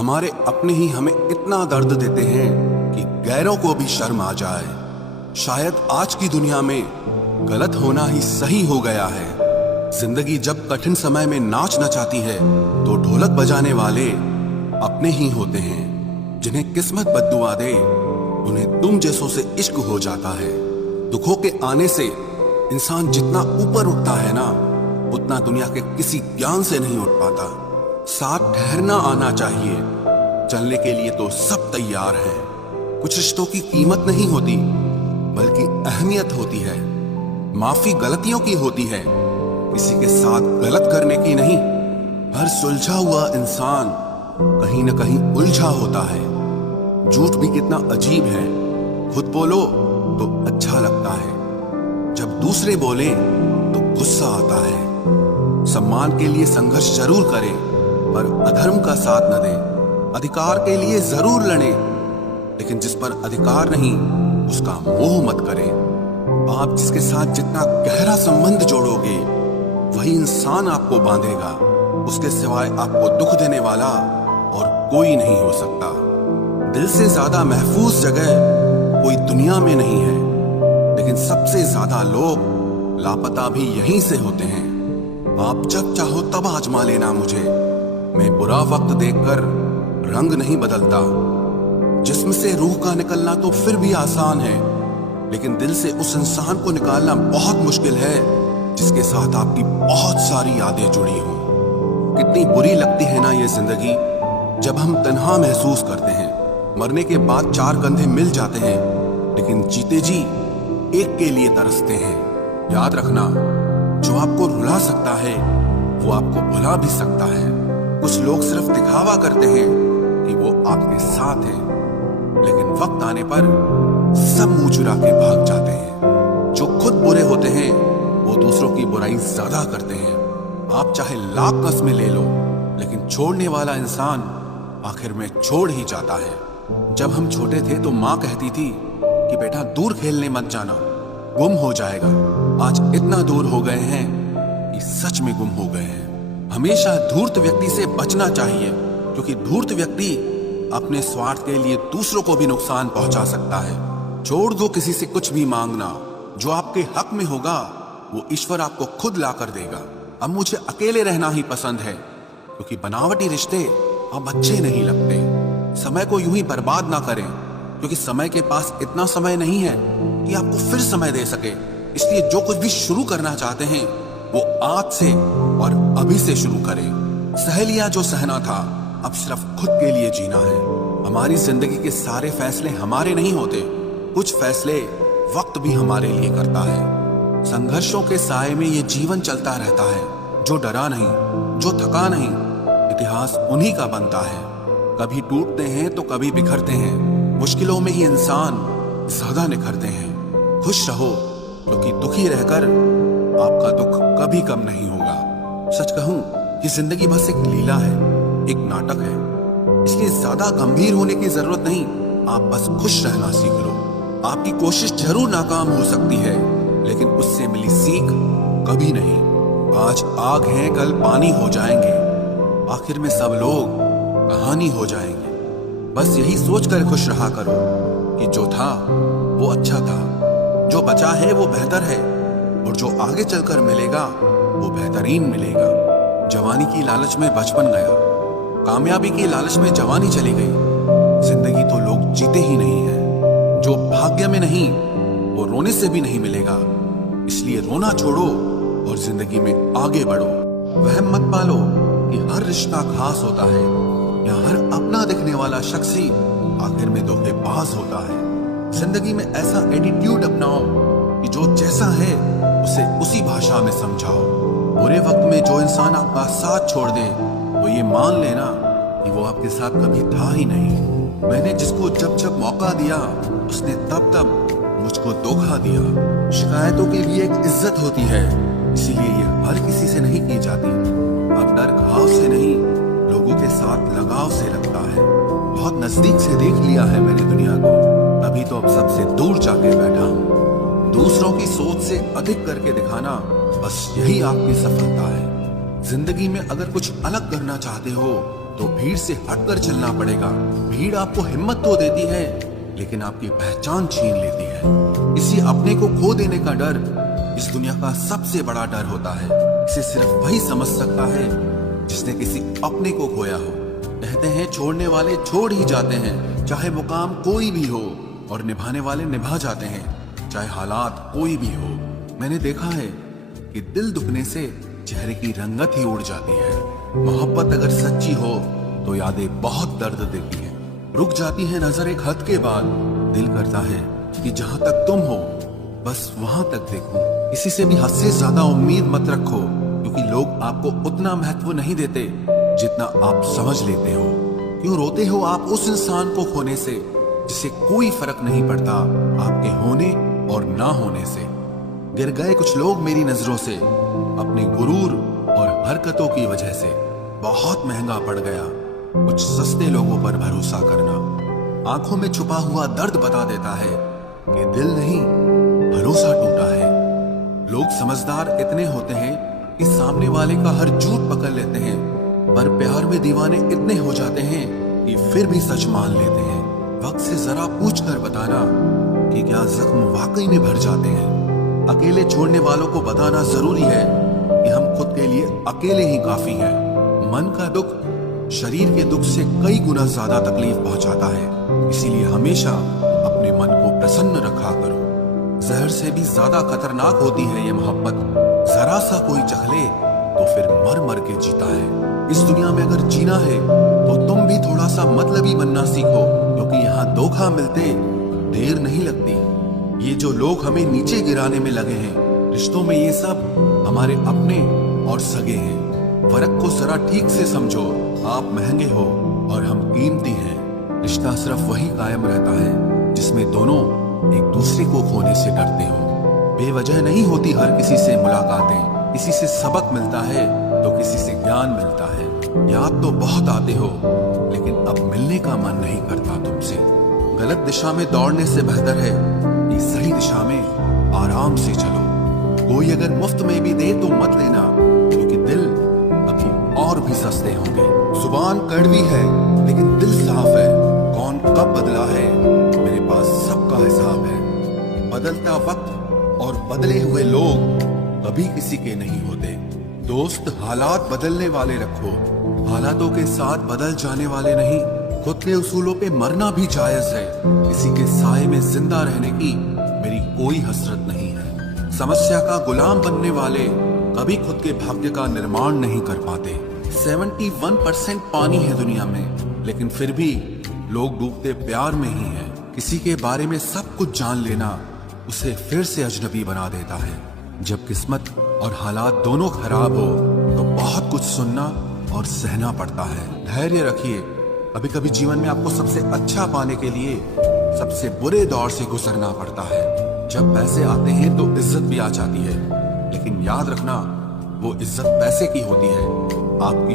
हमारे अपने ही हमें इतना दर्द देते हैं कि गैरों को भी शर्म आ जाए। शायद आज की दुनिया में गलत होना ही सही हो गया है। जिंदगी जब कठिन समय में नाच नचाती है तो ढोलक बजाने वाले अपने ही होते हैं। जिन्हें किस्मत बद्दुआ दे उन्हें तुम जैसों से इश्क हो जाता है। दुखों के आने से इंसान जितना ऊपर उठता है ना, उतना दुनिया के किसी ज्ञान से नहीं उठ पाता। साथ ठहरना आना चाहिए, चलने के लिए तो सब तैयार हैं। कुछ रिश्तों की कीमत नहीं होती बल्कि अहमियत होती है। माफी गलतियों की होती है, किसी के साथ गलत करने की नहीं। हर सुलझा हुआ इंसान कहीं न कहीं उलझा होता है। झूठ भी कितना अजीब है, खुद बोलो तो अच्छा लगता है, जब दूसरे बोले तो गुस्सा आता है। सम्मान के लिए संघर्ष जरूर करें पर अधर्म का साथ न दें। अधिकार के लिए जरूर लड़ें लेकिन जिस पर अधिकार नहीं उसका मोह मत करें। आप जिसके साथ जितना गहरा संबंध जोड़ोगे वही इंसान आपको बांधेगा। उसके सिवाय आपको दुख देने वाला और कोई नहीं हो सकता। दिल से ज्यादा महफूज जगह कोई दुनिया में नहीं है, लेकिन सबसे ज्यादा लोग लापता भी यहीं से होते हैं। आप जब चाहो तब आजमा लेना मुझे, मैं बुरा वक्त देखकर रंग नहीं बदलता। जिस्म से रूह का निकलना तो फिर भी आसान है, लेकिन दिल से उस इंसान को निकालना बहुत मुश्किल है जिसके साथ आपकी बहुत सारी यादें जुड़ी हों। कितनी बुरी लगती है ना ये जिंदगी जब हम तन्हा महसूस करते हैं। मरने के बाद चार कंधे मिल जाते हैं, लेकिन जीते जी एक के लिए तरसते हैं। याद रखना, जो आपको रुला सकता है वो आपको भुला भी सकता है। कुछ लोग सिर्फ दिखावा करते हैं कि वो आपके साथ हैं, लेकिन वक्त आने पर सब मुंह चुरा के भाग जाते हैं। जो खुद बुरे होते हैं वो दूसरों की बुराई ज्यादा करते हैं। आप चाहे लाख कस्में ले लो, लेकिन छोड़ने वाला इंसान आखिर में छोड़ ही जाता है। जब हम छोटे थे तो माँ कहती थी कि बेटा दूर खेलने मत जाना, गुम हो जाएगा। आज इतना दूर हो गए हैं कि सच में गुम हो गए हैं। हमेशा धूर्त व्यक्ति से बचना चाहिए, क्योंकि धूर्त व्यक्ति अपने स्वार्थ के लिए दूसरों को भी नुकसान पहुंचा सकता है। छोड़ दो किसी से कुछ भी मांगना, जो आपके हक में होगा वो ईश्वर आपको खुद ला कर देगा। अब मुझे अकेले रहना ही पसंद है, क्योंकि बनावटी रिश्ते अब अच्छे नहीं लगते। समय को यूं ही बर्बाद ना करें, क्योंकि समय के पास इतना समय नहीं है कि आपको फिर समय दे सके। इसलिए जो कुछ भी शुरू करना चाहते हैं वो आज से और अभी से शुरू करें। सह लिया जो सहना था, अब सिर्फ खुद के लिए जीना है। हमारी जिंदगी के सारे फैसले हमारे नहीं होते, कुछ फैसले वक्त भी हमारे लिए करता है। संघर्षों के साए में ये जीवन चलता रहता है। जो डरा नहीं, जो थका नहीं, इतिहास उन्हीं का बनता है। कभी टूटते हैं तो कभी बिखरते हैं, मुश्किलों में ही इंसान ज्यादा निखरते हैं। खुश रहो, क्योंकि दुखी रहकर आपका दुख कभी कम नहीं होगा। सच कहूं, ये जिंदगी बस एक लीला है, एक नाटक है। इसलिए ज्यादा गंभीर होने की जरूरत नहीं, आप बस खुश रहना सीख लो। आपकी कोशिश जरूर नाकाम हो सकती है, लेकिन उससे मिली सीख कभी नहीं। आज आग है कल पानी हो जाएंगे, आखिर में सब लोग कहानी हो जाएंगे। बस यही सोचकर खुश रहा करो कि जो था वो अच्छा था, जो बचा है वो बेहतर है, और जो आगे चलकर मिलेगा वो बेहतरीन मिलेगा। जवानी की लालच में बचपन गया, कामयाबी की लालच में जवानी चली गई। जिंदगी तो लोग जीते ही नहीं है। जो भाग्य में नहीं वो रोने से भी नहीं मिलेगा। इसलिए रोना छोड़ो और जिंदगी में आगे बढ़ो। वहम मत पालो कि हर रिश्ता खास होता है, या हर अपना दिखने वाला शख्स ही आखिर में धोखेबाज होता है। जिंदगी में ऐसा एटीट्यूड अपनाओ कि जो जैसा है उसे उसी भाषा में समझाओ। बुरे वक्त में जो इंसान आपका साथ छोड़ दे, वो ये मान लेना कि वो आपके साथ कभी था ही नहीं। मैंने जिसको जब जब मौका दिया उसने तब तब मुझको धोखा दिया। शिकायतों के लिए एक इज्जत होती है, इसीलिए ये हर किसी से नहीं की जाती। अब डर घाव से नहीं, लोगों के साथ लगाव से लगता है। बहुत नजदीक से देख लिया है मैंने दुनिया को, अभी तो अब सबसे दूर जाके बैठा हूँ। दूसरों की सोच से अधिक करके दिखाना, बस यही आपकी सफलता है। जिंदगी में अगर कुछ अलग करना चाहते हो तो भीड़ से हटकर चलना पड़ेगा। भीड़ आपको हिम्मत तो देती है, लेकिन आपकी पहचान छीन लेती है। इसी अपने को खो देने का डर इस दुनिया का सबसे बड़ा डर होता है। इसे सिर्फ वही समझ सकता है जिसने किसी अपने को खोया हो। कहते हैं छोड़ने वाले छोड़ ही जाते हैं, चाहे मुकाम कोई भी हो, और निभाने वाले निभा जाते हैं, चाहे हालात कोई भी हो। मैंने देखा है कि दिल दुखने से चेहरे की रंगत ही उड़ जाती है। मोहब्बत अगर सच्ची हो तो यादें बहुत दर्द देती हैं। रुक जाती है नजर एक हद के बाद। दिल करता है कि जहां तक तुम हो बस वहां तक देखूं। किसी से भी हद से ज्यादा उम्मीद मत रखो, क्योंकि लोग आपको उतना महत्व नहीं देते जितना आप समझ लेते हो। क्यों रोते हो आप उस इंसान को खोने से जिसे कोई फर्क नहीं पड़ता आपके होने और ना होने से। गिर गए कुछ लोग मेरी नजरों से अपने गुरूर और हरकतों की वजह से। बहुत महंगा पड़ गया कुछ सस्ते लोगों पर भरोसा करना। आंखों में छुपा हुआ दर्द बता देता है कि दिल नहीं, भरोसा टूटा है। लोग समझदार इतने होते हैं कि सामने वाले का हर झूठ पकड़ लेते हैं, पर प्यार में दीवाने इतने हो जाते हैं कि फिर भी सच मान लेते हैं। वक्त से जरा पूछ कर बताना कि क्या जख्म वाकई में भर जाते हैं। अकेले छोड़ने वालों को बताना जरूरी है कि हम खुद के लिए अकेले ही काफी हैं। मन का दुख शरीर के दुख से कई गुना ज्यादा तकलीफ पहुंचाता है, इसीलिए हमेशा अपने मन को प्रसन्न रखा करो। जहर से भी ज्यादा खतरनाक होती है ये मोहब्बत। जरा सा कोई चख ले तो फिर मर मर के जीता है। इस दुनिया में अगर जीना है तो तुम भी थोड़ा सा मतलबी बनना सीखो, क्योंकि यहाँ धोखा मिलते देर नहीं लगती। ये जो लोग हमें नीचे गिराने में लगे हैं, रिश्तों में ये सब हमारे अपने और सगे हैं। फर्क को जरा ठीक से समझो। आप महंगे हो और हम कीमती हैं। रिश्ता सिर्फ वही कायम रहता है जिसमें दोनों एक दूसरे को खोने से डरते हो। बेवजह नहीं होती हर किसी से मुलाकातें। किसी से सबक मिलता है तो किसी से ज्ञान मिलता है। याद तो बहुत आते हो, लेकिन अब मिलने का मन नहीं करता तुमसे। गलत दिशा में दौड़ने से बेहतर है कि सही दिशा में आराम से चलो। कोई अगर मुफ्त में भी दे तो मत लेना, क्योंकि दिल अभी और भी सस्ते होंगे। जुबान कड़वी है लेकिन दिल साफ है। कौन कब बदला है मेरे पास सबका हिसाब है। बदलता वक्त और बदले हुए लोग कभी किसी के नहीं होते। दोस्त हालात बदलने वाले रखो, हालातों के साथ बदल जाने वाले नहीं। खुद के उसूलों पे मरना भी जायज है। किसी के साए में जिंदा रहने की मेरी कोई हसरत नहीं है। समस्या का गुलाम बनने वाले कभी खुद के भाग्य का निर्माण नहीं कर पाते। 71% पानी है दुनिया में, लेकिन फिर भी लोग डूबते प्यार में ही हैं। किसी के बारे में सब कुछ जान लेना उसे फिर से अजनबी बना देता है। जब किस्मत और हालात दोनों खराब हो तो बहुत कुछ सुनना और सहना पड़ता है। धैर्य रखिए। कभी कभी जीवन में आपको सबसे अच्छा पाने के लिए सबसे बुरे दौर से गुजरना पड़ता है। जब पैसे आते हैं तो इज्जत भी आ जाती है, लेकिन याद रखना वो इज्जत पैसे की होती है, आपकी